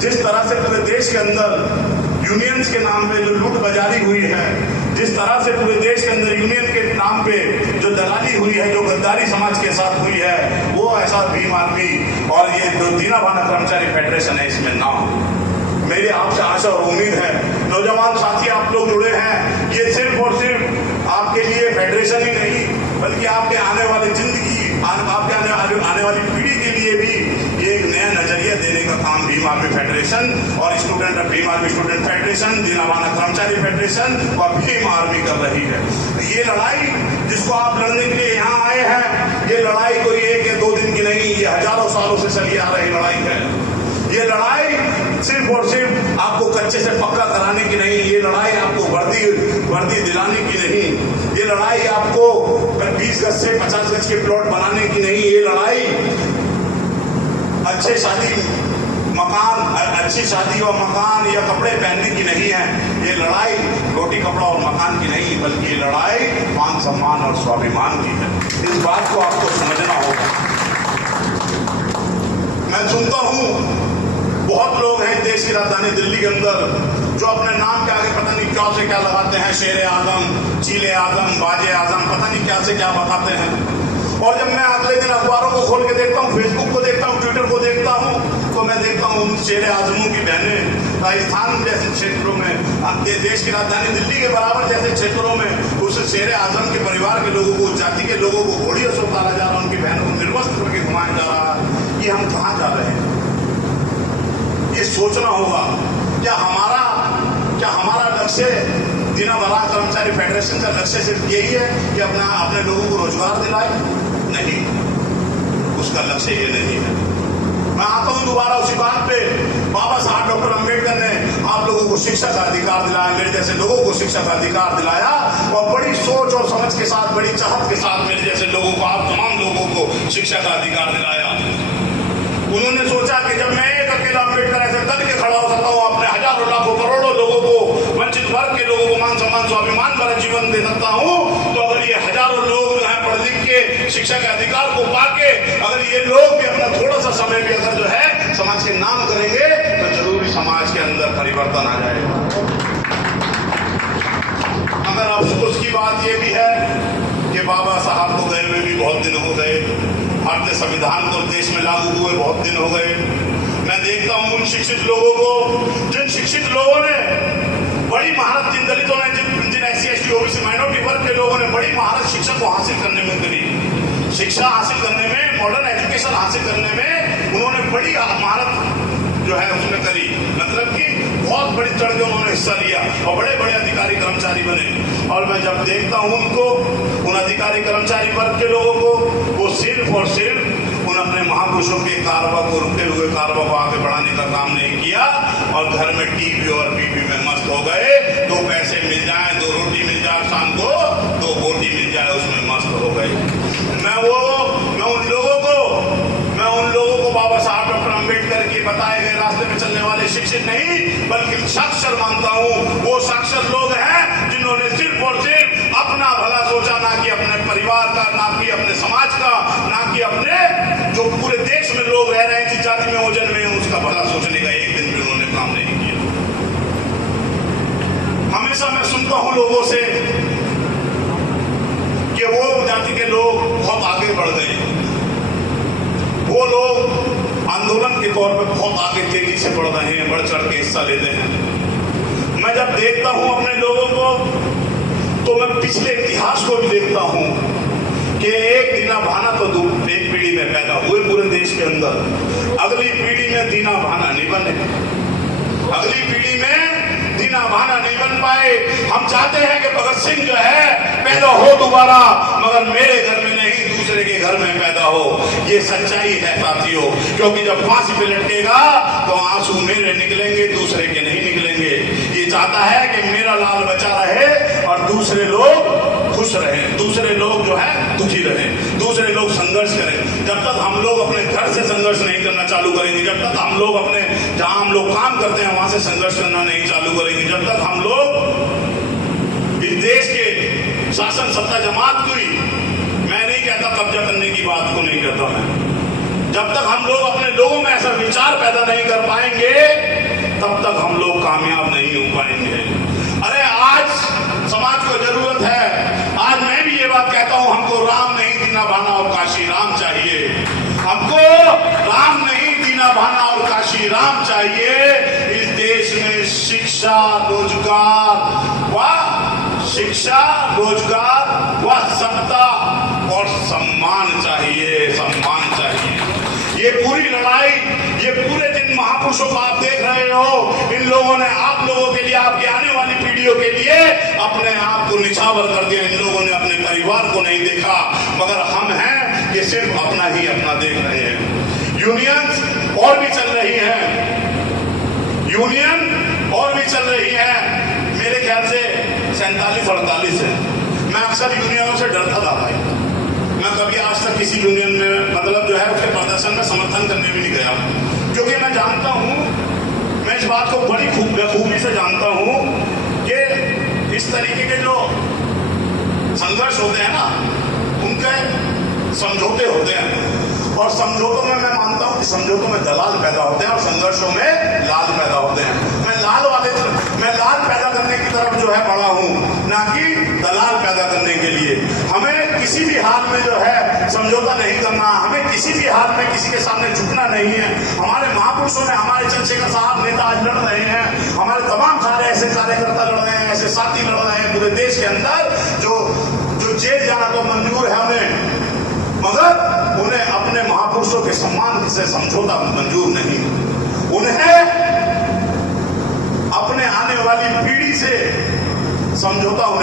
जिस तरह से पूरे देश के अंदर यूनियंस के नाम पे जो लूट बाजारी हुई है, जिस तरह से पूरे देश के अंदर यूनियन के नाम पे जो दलाली हुई है, जो गद्दारी समाज के साथ हुई है, वो ऐसा भीम आर्मी और ये जो दीना भाना कर्मचारी फेडरेशन है इसमें ना हो। मेरी आपसे आशा और उम्मीद है नौजवान साथी आप लोग जुड़े हैं, ये सिर्फ और सिर्फ आपके लिए फेडरेशन ही नहीं बल्कि आपके आने वाली जिंदगी, आपके आने वाली पीढ़ी के लिए भी ये एक नया नजरिया देने का काम भीम आर्मी फेडरेशन और भीम आर्मी स्टूडेंट फेडरेशन, दीना भाना कर्मचारी फेडरेशन और भीम आर्मी कर रही है। ये लड़ाई जिसको आप लड़ने के लिए यहाँ आए हैं, ये लड़ाई कोई 1 या 2 दिन की नहीं, ये हजारों सालों से चली आ रही लड़ाई है। ये लड़ाई सिर्फ और सिर्फ आपको कच्चे से पक्का कराने की नहीं, ये लड़ाई आपको वर्दी दिलाने की नहीं, ये लड़ाई आपको 20 गज से 50 गज के प्लॉट बनाने की नहीं, ये लड़ाई अच्छी शादी और मकान या कपड़े पहनने की नहीं है। ये लड़ाई रोटी कपड़ा और मकान की नहीं बल्कि ये लड़ाई मान सम्मान और स्वाभिमान की है। इस बात को आपको समझना होगा। मैं सुनता हूं बहुत लोग हैं देश की राजधानी दिल्ली के अंदर जो अपने नाम के आगे पता नहीं क्या से क्या लगाते हैं, शेर आजम, चीले आजम, बाजे आजम, पता नहीं क्या से क्या बताते हैं। और जब मैं अगले दिन अखबारों को खोल के देखता हूँ, फेसबुक को देखता हूँ, ट्विटर को देखता हूँ, तो मैं देखता हूँ उन शेर आजमों की बहनें राजस्थान जैसे क्षेत्रों में, देश की राजधानी दिल्ली के बराबर जैसे क्षेत्रों में उस शेर आजम के परिवार के लोगों को, जाति के लोगों को घोड़ियों से उतारा जा रहा है, उनकी बहनों को निर्वस्त्र करके घुमाया जा रहा है। ये हम कहाँ जा रहे हैं? ये सोचना होगा। क्या हमारा लक्ष्य दीना भाना कर्मचारी फेडरेशन का लक्ष्य सिर्फ यही है कि अपने लोगों को रोजगार दिलाए? नहीं, उसका लक्ष्य ये नहीं है। मैं आता हूं दोबारा उसी बात पे, बाबा साहब डॉक्टर अम्बेडकर ने आप लोगों को शिक्षा का अधिकार दिलाया, मेरे जैसे लोगों को शिक्षा का अधिकार दिलाया और बड़ी सोच और समझ के साथ, बड़ी चाहत के साथ मेरे जैसे लोगों को, आप तमाम लोगों को शिक्षा का अधिकार दिलाया। उन्होंने सोचा कि जब मैं एक अकेला अम्बेडकर ऐसे तन के खड़ा हो सकता हूँ, अपने हजारों लाखों करोड़ों लोगों को, वंचित वर्ग के लोगों को मान सम्मान स्वाभिमान भरा जीवन दे सकता हूँ, तो अगर ये हजारों लोग जो है पढ़ लिख के शिक्षा के अधिकार को पाके अगर ये लोग भी अपना थोड़ा सा समय भी अगर जो है समाज के नाम करेंगे तो जरूर समाज के अंदर परिवर्तन आ जाएगा। मगर अफसोस की बात ये भी है कि बाबा साहब को गए हुए भी बहुत दिन हो गए, भारतीय संविधान को देश में लागू हुए बहुत दिन हो गए। मैं देखता हूं उन शिक्षित लोगों को, जिन शिक्षित लोगों ने बड़ी महारत, जिन दलितों ने, जिन SC ST OBC माइनॉरिटी वर्ग के लोगों ने बड़ी महारत शिक्षा को हासिल करने में करी, शिक्षा हासिल करने में, मॉडर्न एजुकेशन हासिल करने में उन्होंने बड़ी महारत जो है उसमें करी, मतलब कि बहुत बड़ी चढ़ के उन्होंने हिस्सा लिया और बड़े बड़े अधिकारी कर्मचारी बने। और मैं जब देखता हूं उनको, उन अधिकारी कर्मचारी वर्ग के लोगों को, वो सिर्फ और सिर्फ उन अपने महापुरुषों के कारवा को, रुके हुए कारवा को आगे बढ़ाने का काम नहीं किया और घर में टीवी और बीबी में मस्त हो गए। 2 पैसे मिल जाए, 2 रोटी मिल जाए, शाम को 2 बोटी मिल जाए, उसमें मस्त हो गए। मैं उन लोगों को बाबा साहब डॉक्टर अम्बेडकर के बताए गए रास्ते में चलने वाले शिक्षित नहीं बल्कि साक्षर मानता हूँ। वो साक्षर लोग हैं जिन्होंने सिर्फ और सिर्फ अपना भला सोचा, ना कि अपने परिवार का, ना कि अपने समाज का, ना कि अपने जो पूरे देश में लोग रह रहे हैं, जिस जाति में वो जन्मे हैं उसका भला सोचने का एक दिन भी उन्होंने काम नहीं किया। हमेशा मैं सुनता हूँ लोगों से कि वो जाति के लोग बहुत आगे बढ़ गए, वो लोग आंदोलन के तौर पर बहुत आगे तेजी से बढ़ रहे हैं, बढ़ चढ़ के हिस्सा लेते हैं। मैं जब देखता हूं अपने लोगों को तो मैं पिछले इतिहास को भी देखता हूं कि एक दीना भाना तो एक पीढ़ी में पैदा हुए पूरे देश के अंदर, अगली पीढ़ी में दीना भाना नहीं बने, अगली पीढ़ी में दीना भाना नहीं बन पाए। हम चाहते हैं कि भगत सिंह जो है पैदा हो दोबारा, मगर मेरे घर में नहीं, दूसरे के घर में पैदा हो। ये सच्चाई है साथियों, क्योंकि जब फांसी पे लटकेगा तो आंसू मेरे निकलेंगे, दूसरे के नहीं निकलेंगे। ये चाहता है कि मेरा लाल बचा रहे और दूसरे लोग खुश रहें, दूसरे लोग जो है दुखी रहें, दूसरे लोग संघर्ष करें। जब तक हम लोग अपने घर से संघर्ष नहीं करना चालू करेंगे, जब तक हम लोग अपने जहां हम लोग काम करते हैं वहां से संघर्ष करना नहीं चालू करेंगे, जब तक हम लोग इस देश के शासन सत्ता जमात की, मैं नहीं कहता कब्जा करने की बात को नहीं कहता मैं, जब तक हम लोग अपने लोगों में ऐसा विचार पैदा नहीं कर पाएंगे तब तक हम लोग कामयाब नहीं हो पाएंगे। अरे आज समाज को जरूरत है, आज मैं भी ये बात कहता हूं, हमको राम नहीं दीना भाना और काशी राम चाहिए। हमको राम नहीं दीना भाना और काशी राम चाहिए। इस देश में शिक्षा रोजगार व सत्ता और सम्मान चाहिए, सम्मान चाहिए। ये पूरी लड़ाई, ये पूरे दिन महापुरुषों को आप देख रहे हो, इन लोगों ने आप लोगों के लिए, आपकी आने वाली पीढ़ियों के लिए अपने आप को निछावर कर दिया। इन लोगों ने अपने परिवार को नहीं देखा, मगर हम हैं ये सिर्फ अपना ही अपना देख रहे हैं। यूनियंस और भी चल रही हैं, यूनियन और भी चल रही है, मेरे ख्याल से 47-48 है। मैं अक्सर यूनियनों से डरता था भाई, मैं कभी आज तक किसी यूनियन में मतलब जो है उसके प्रदर्शन में समर्थन करने भी नहीं गया, क्योंकि मैं जानता हूं, मैं इस बात को बड़ी खूबी से जानता हूं कि इस तरीके के जो संघर्ष होते हैं ना, उनके समझौते होते हैं, और समझौतों में मैं मानता हूं कि समझौतों में दलाल पैदा होते हैं और संघर्षों में लाल पैदा होते हैं। मैं लाल पैदा करने की तरफ जो है बढ़ा हूं, ना कि दलाल पैदा करने के लिए। हमें किसी भी हाल में जो है समझौता नहीं करना, हमें किसी भी हाल में किसी के सामने झुकना नहीं है। हमारे महापुरुषों ने, हमारे चंद्रशेखर साहब नेता आज लड़ रहे हैं, हमारे तमाम सारे ऐसे कार्यकर्ता लड़ रहे हैं, ऐसे साथी लड़ रहे हैं पूरे देश के अंदर, जो जेल जाना तो मंजूर है उन्हें, मगर उन्हें अपने महापुरुषों के सम्मान से समझौता मंजूर नहीं। उन्हें अपने आने वाली पीढ़ी से समझौता